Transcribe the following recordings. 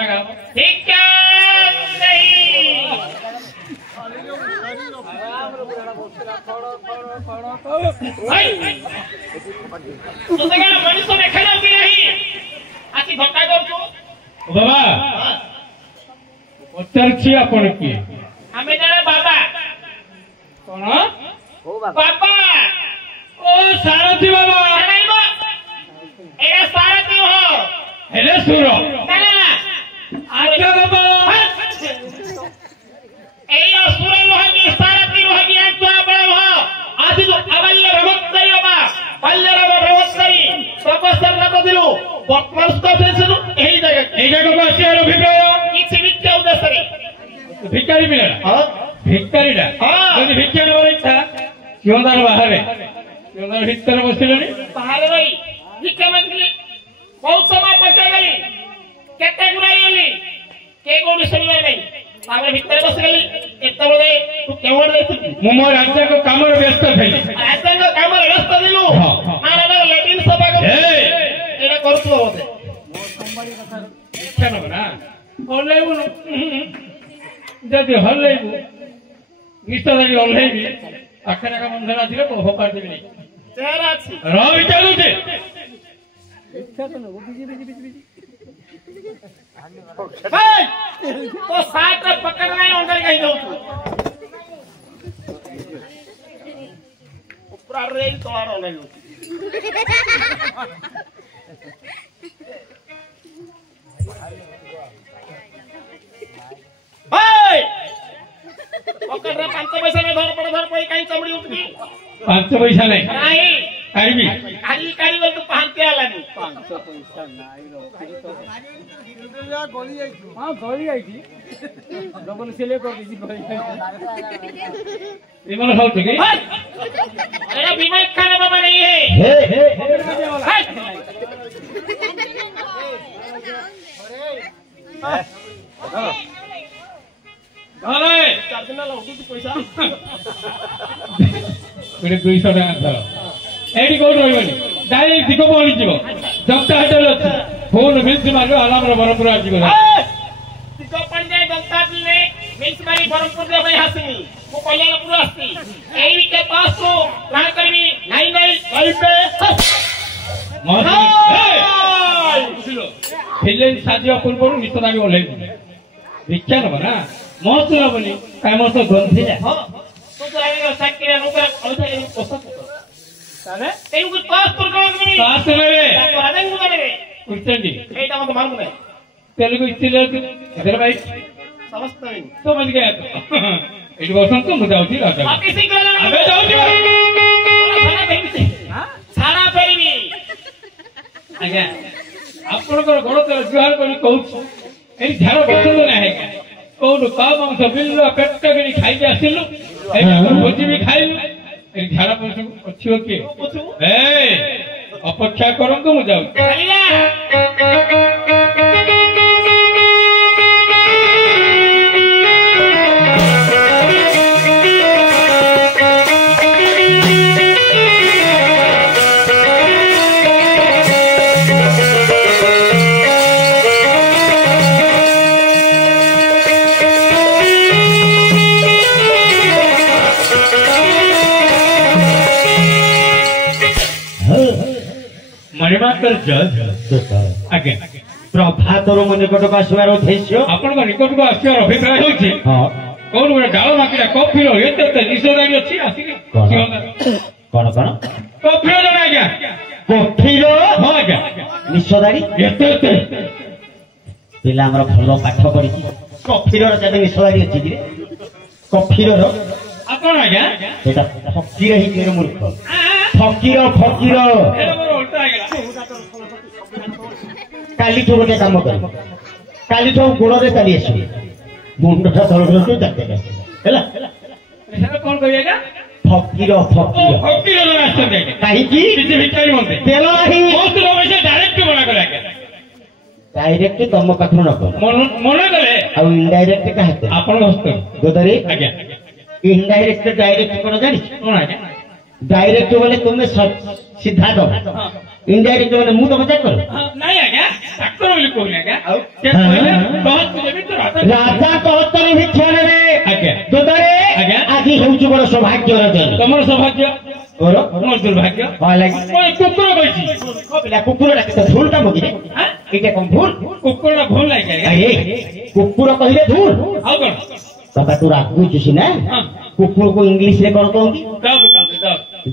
लगा भिक्षा नहीं तुझे क्या मनुष्य देखा जाती नहीं आसी धक्का कर तू बाबा पचारछि आपण की हमें जरा बाबा कोन बाबा ओ सारथी बाबा नहीं बा एरा सारथी हो हेले सुरो ना आज्ञा बाबा एरा सुरो लोहागी सारथी लोहागी आज्ञा बड़ हो आज जो अवल्य रवत्तई बाबा अवल्य रवत्तई तपस्या लग दिलु वर्तमान को फेसनु एही जगह को आसी अभिप्राय किछि विद्या उद्देश्य रे भिकारी मिला हां भिकारीडा यदि भिक्षा नवर इच्छा क्योंदार बाहर क्योंदार भीतर बसिलनी बाहर रही भिक्षा मांगली बहुत समय पछा गली केते गुराई गली के कोडी सुनले नहीं आगे भीतर बस गली एते बळे तू केवड जाई मु मो राज्य को काम रे व्यस्त थैली राज्य को काम रे व्यस्त दिलु माने लेटिन सभा को एरा करतु होते मो संभाळी कथा इच्छा न ना ओलेबु जदि हलेबु निष्ठादारी ओलेबी आखरे का बंधन आथिले प्रभाव पार देबी नहीं चेहरा अछि रो विचारू छे इच्छा तो न बिजी तो साथ में पकड़ना ही अंदर कहीं दो तू ऊपर रे तोड़ा रो नहीं पकड़ रहा 5 पैसा में धर पड़ कहीं चमड़ी उठकी 5 पैसा नहीं नहीं कारीबी कारी बोल तू 5 आला नहीं 500 पैसा नहीं रो गली आई हां गली आई थी डबल सेले कर दी गली विमान खाऊ की अरे विमान खाना बाबा नहीं है हे अरे चार्जर ला उठी पैसा मेरे 200 टका धर एडी कोड रहबनी डायरेक्ट दिको पहुंची जीवो जक्ता होटल अछि फोन मिल्स मारो आलाम रे बरमपुर आ जीवो दिको पड़ जाए जक्ता ने मिल्स मारी बरमपुर दे भाई हसनी वो कल्याणपुर आस्ती एई के पास को ना करबी नहीं पे बुझिलो हेले साजिया पूर्व नितनागी ओले भिक्षा न बना मस्त बनी काम तो गंधी जा हां तो आगे साकिरा नौकर औथे पोसत ताने तेनु को पास पर काम करी पास रे राजन को करे कुर्तंडी एटा मत मारू नहीं तेलुगु इतिले इधर भाई समझता नहीं तो मत गया तो एडी बसंत को मुदाउती राजा आप किसी को अबे जाउती सारा बेबी हां सारा बेबी आज्ञा आपनकर गोड़ तो जुहार करी कहू एई झार बसंत ना है कोन का मांस बिल्लो पेट करी खाई के आसिलु ए भोजी भी खाइलु ए झाड़ा पर अच्छियो के ए अपेक्षा करंतु मु जाऊ मणिमाकर जज आगे प्रभातर मो निकट को आसवार उद्देश्य आपण निकट को आसवार अभिप्राय होछि कौन गोटे डाल माकिला कॉफी रो एते निषेधाज्ञा अछि आसी कौन कॉफी रो जना आज्ञा कॉफी रो हां आज्ञा निषेधारी एते पिला हमर भलो पाठ पढि कॉफी रो जदे निषेधारी अछि रे कॉफी रो आपण आज्ञा एटा फकीर ही केर मूर्ख फकीर फकीर ए मोर उल्टा आज्ञा काली तो गोटे काम कर काली तो गोड़ रे चली आसी मुंडटा तळ तो जाते हैला एटा कोन करिएगा फकीर फकीर फकीर जना आछते काहे की किछि भिखारी मनते तेल नाही बहुत लोग ऐसे डायरेक्ट मना करे आज्ञा डायरेक्ट तम कथन न कर मना करे आ इनडायरेक्ट काहे आपण हस्त गोदरे आज्ञा इनडायरेक्ट डायरेक्ट कोन जानि कोन आज्ञा डायरेक्ट बोले तुम्हें सीधा दो इनडायरेक्ट बोले मुंह तो मजाक करो नहीं आज्ञा डाक्टर बोली कहूनी आज्ञा राजा कहतनी भिक्षा नेबे आज्ञा दोतरे आज्ञा आଜି ହେଉଛି ବଡ଼ ସୌଭାଗ୍ୟର ଦିନ ତମର ସୌଭାଗ୍ୟ ତୋର ମୋର ଦୁର୍ଭାଗ୍ୟ କଣ ଲାଗି କୁକୁର କହିଛି ପିଲା କୁକୁର ଡାକେ ତ ଭୁଲ କାମ କି ଏଇଟା କଣ ଭୁଲ କୁକୁରଟା ଭୁଲ ଲାଗେ ଆରେ କୁକୁର କହିଲେ ଭୁଲ ଆଉ କଣ ବାପା ତୁ ରାଗୁଛୁ ସିନା କୁକୁରକୁ ଇଂଲିଶରେ କଣ କହନ୍ତି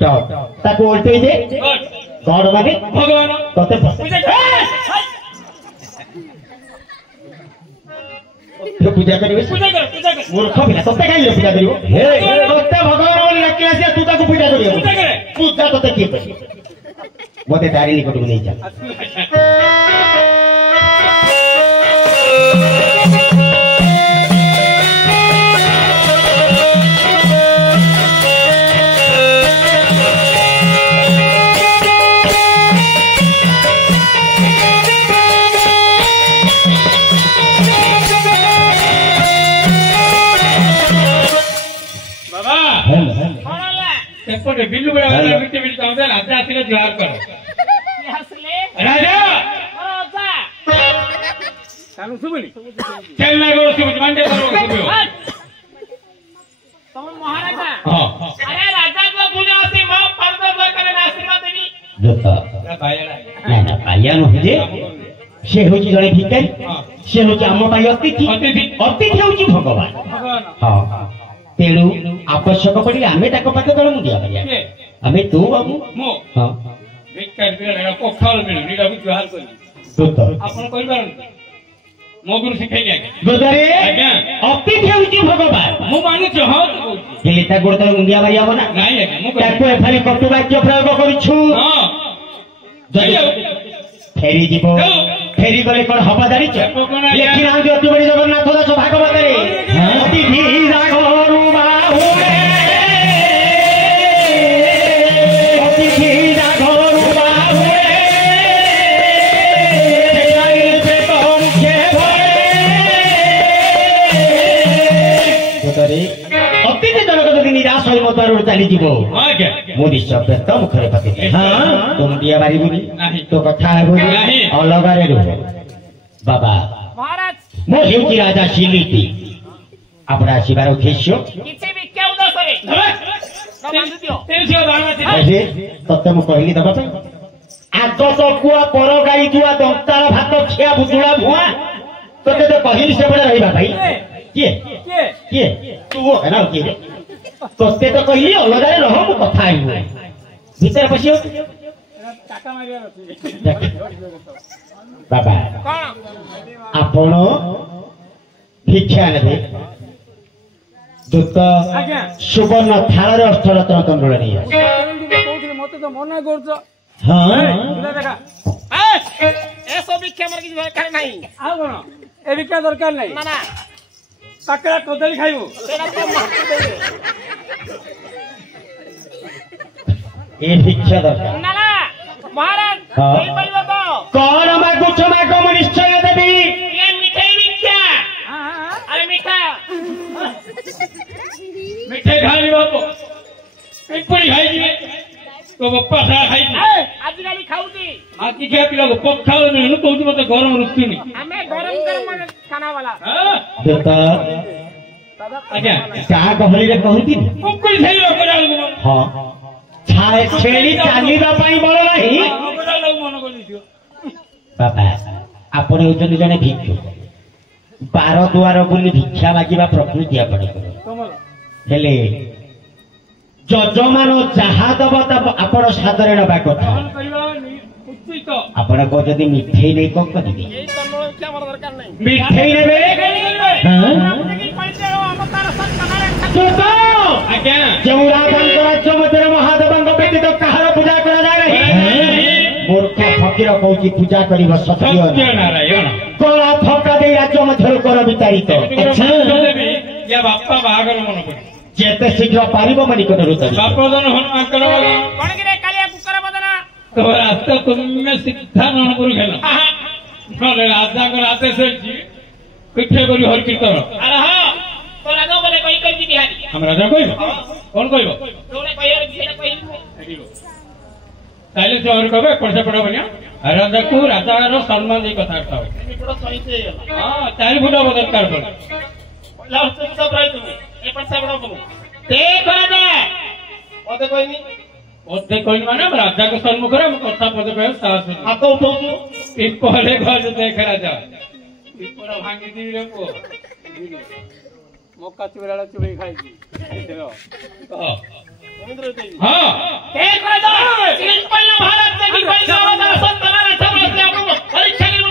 ଡଗ୍ ତାକୁ ଓଲଟେଇ ଦେ ଗଡ ମାନେ ଭଗବାନ ତତେ ପୂଜା କରିବେ ମୂର୍ଖ ପିଲା ତତେ କାହିଁକି ପୂଜା କରିବ ତତେ ଭଗବାନ ବୋଲି ଡାକିଲା ସିଏ ତୁ ତାକୁ ପୂଜା କରିବ ପୂଜା ତତେ କିଏ କରିବ ମତେ ତାରି ନିକଟକୁ ନେଇ ଚାଲ ସେପଟେ ବିଲୁ ବେଳା ମିଟି ମିଟି ଚାହୁଁଥିଲେ ରାଜା ଆସିଲେ ଜୁହାର କର ରାଜା ଶୁଭୁନି ଚେନ୍ନାଇ ଗଡ଼ ଶୁଭୁଛି ମାଣ୍ଡିଆ ଶୁଭିବ ମହାରାଜା ହଁ ଆରେ ରାଜାଙ୍କ ପୂଜା ଅଛି ମୋ ପର୍ବ ଦରକାର ଆଶୀର୍ବାଦ ଦେବି ପାଇଆ ନୁହେଁ ଯେ ସେ ହଉଛି ଜଣେ ଭିକାରୀ ସେ ହଉଛି ଆମ ପାଇଁ ଅତିଥି ଅତିଥି ହଉଛି ଭଗବାନ ହଁ ତେଣୁ ଆବଶ୍ୟକ ପଡ଼ିଲେ ଆମେ ତାଙ୍କ ପାଖେ କଣ ମୁଣ୍ଡିଆ ମାରିବା ଆମେ ତୁ ବାବୁ ହଁ ପଖାଳ ମିଳୁନି ଏଟାକୁ ଜୁହାର କରିବି ଆପଣ କହିପାରନ୍ତି ମୋ ଗୁରୁ ଶିଖେଇଲି ଆଜ୍ଞା ଅତିଥି ହଉଛି ଭଗବାନ ମୁଁ ମାନୁଛି ହଁ ହେଲେ ତା ଗୋଡ ତଳେ ମୁଣ୍ଡିଆ ମାରି ହବ ନା ନାଇଁ ଆଜ୍ଞା ମୁଁ ତାକୁ ଏଭଳି କଟୁବାକ୍ୟ ପ୍ରୟୋଗ କରୁଛୁ ଫେରିଯିବ ଫେରିଗଲେ କଣ ହବ ଜାଣିଛ ଲେଖି ନାହାନ୍ତି ଅତି ବଡ଼ି ଜଗନ୍ନାଥ ଦାସ ଭାଗବତରେ ଅତିଥି ଘରୁ ବାହୁରେ ଅତିଥି ଘରୁ ବାହୁରେ ଅତିଥି ଜଣକ ଯଦି ନିରାଶ ହୋଇ ମୋ ଦ୍ୱାରରୁ ଚାଲିଯିବ ମୁଁ ନିଶ୍ଚୟ ବ୍ୟସ୍ତ ମୁଖରେ ପକେଇବି ତୁ ମୁଣ୍ଡିଆ ମାରିବୁନି ତୋ କଥା ହେବୁନି ଅଲଗାରେ ରୁହ ବାବା ମୁଁ ହେଉଛି ରାଜା ଶିଲିପି ଆପଣ ଆସିବାର ଉଦ୍ଦେଶ୍ୟ କିଛି ଭିକ୍ଷା ଉଦ୍ଦେଶ୍ୟରେ ତତେ ମୁଁ କହିଲି ଦବା ପାଇଁ ଆଗ ଚକୁଆ ପର ଗାଈ ଦୁଆ ଦନ୍ତାଳ ଭାତ ଖିଆ ବୁଜୁଳା ଭୁଆ ତତେ ତ କହିଲି ସେପଟେ ରହିବା ପାଇଁ କିଏ କିଏ ତୁ ହେଲା କିଏ ତତେ ତ କହିଲି ଅଲଗାରେ ରହ ମୁଁ କଥା ହେବୁ ଭିତରେ ପଶିବ ବାବା ଆପଣ ଭିକ୍ଷା ନେବେ ଦୂତ ସୁବର୍ଣ୍ଣ ଥାଳରେ ଅଷ୍ଟରତ୍ନ ତଣ୍ଡୁଳ ନେଇ ମତେ ତ ମନା କରୁଛ ଏସବୁ ଭିକ୍ଷା ମୋର କିଛି ଦରକାର ନାହିଁ ଆଉ କଣ ଏ ଭିକ୍ଷା ଦରକାର ନାହିଁ ନା ନା କାକରା କଦଳୀ ଖାଇବୁ ଏ ଭିକ୍ଷା ଦରକାର ନା ନା ମହାରାଜ ଦେଇପାରିବ ତ କଣ ମାଗୁଛ ମାଗ ମୁଁ ନିଶ୍ଚୟ ଦେବି ମିଠେଇ ଭିକ୍ଷା ଆରେ ମିଠା ମିଠେଇ ଖାଇଲି ବାବୁ ପିମ୍ପୁଡ଼ି ଖାଇଯିବେ ତୋ ବାପା ସାରା ଖାଇଛି ଆଜିକାଲି ଖାଉଛି ଆଜି ଖିଆ ପିଲାକୁ ପଖାଳ ମିଳୁନି କହୁଛି ମତେ ଗରମ ରୁଚୁନି ଆମେ ଗରମ ଗରମ ଖାନା ବାଲା ଆଜ୍ଞା ଗାଁ ଗହଳିରେ କହନ୍ତି କୁକୁଡ଼ି ଖାଇବ ବେଳକୁ ହଁ ଛେଳି ଚାଲିବା ପାଇଁ ବଳ ନାହିଁ ମନ କରିଦେଇଥିବ ବାବା ଆପଣ ହେଉଛନ୍ତି ଜଣେ ଭିକ୍ଷୁ ବାର ଦୁଆର ବୁଲି ଭିକ୍ଷା ମାଗିବା ପ୍ରକୃତି ଆପଣଙ୍କର ହେଲେ ଯଜମାନ ଯାହା ଦବ ଆପଣ ସାଦରେ ନେବା କଥା ଆପଣ କହୁଛନ୍ତି ମିଠେଇ ନେଇ କଣ କରିବେ ମିଠେଇ ନେବେ ଯେଉଁ ରାଜାଙ୍କ ରାଜ୍ୟ ମଧ୍ୟରେ ମହାଦେବଙ୍କ ବ୍ୟତୀତ କାହାର ପୂଜା କରାଯାଏ ନାହିଁ ମୂର୍ଖ ଫକୀର କହୁଛି ପୂଜା କରିବ ସତ୍ୟ କଳା ଥକା ଦେଇ ରାଜ୍ୟ ମଧ୍ୟରୁ କର ବିଚାରିତ ବାପା ବାହାଘର ମନେ ପଡେ ଯେତେ ଶୀଘ୍ର ପାରିବ ମୋ ନିକଟରୁ तो रास्ता तुम्हें सिद्धा नणपुर खेल नले राजाकर आदेश होइछि किथे करी हर कीर्तन अरे हां तो राजा बोले कहि कहि बिहारी हम राजा कहिबो कोन कहिबो तोरे कहि सेना कहि ତାହେଲେ ସେ ଆହୁରି କହିବେ ଏପଟ ସେପଟ ବନିଆ ରାଜାକୁ ରାଜାର ସମ୍ମାନ ଦେଇ କଥାବାର୍ତ୍ତା ହୁଏ। ଏପଟ ସହିତ ହେଇଗଲା। ହଁ 4 ଫୁଟ ହବ ଦରକାର ପଡେ। ପହିଲା ହସ୍ତ ସବ ରହିଥିବୁ ଏପଟ ସେପଟ କରୁ ଦେଖ ରାଜା ମତେ କହିନି ପଦେ କହିଲି ମାନେ ରାଜାଙ୍କ ସମ୍ମୁଖରେ ଆମେ କଥା ପଦେ କହିବା ସାହସ ନାହିଁ। ହାତ ଉଠଉଛୁ ପିପଲେ ଘର ଦେଖ ରାଜା ପିପଳ ଭାଙ୍ଗି ଦିବି ରେ ପୁଅ। ମକା ଚୁରାଳ ଚୁବେଇ ଖାଇଛି କହ। ଏମିତି ରହିଥିବି ହଁ ଦେଖ ରାଜା ଚିନ୍ ପହିଲା ଭାରତ ଦେଖି ପହିଲା ଅବଦାନ ସନ୍ତାନ ରାଜା ବସେ ଆପଣଙ୍କୁ ପରୀକ୍ଷା କରି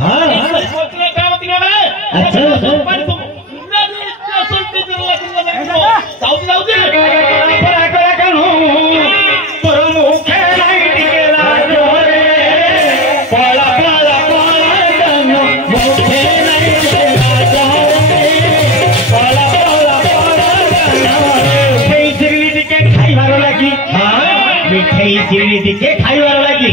हाँ अच्छा मिठाई चिड़ी टिके खाइबार लगी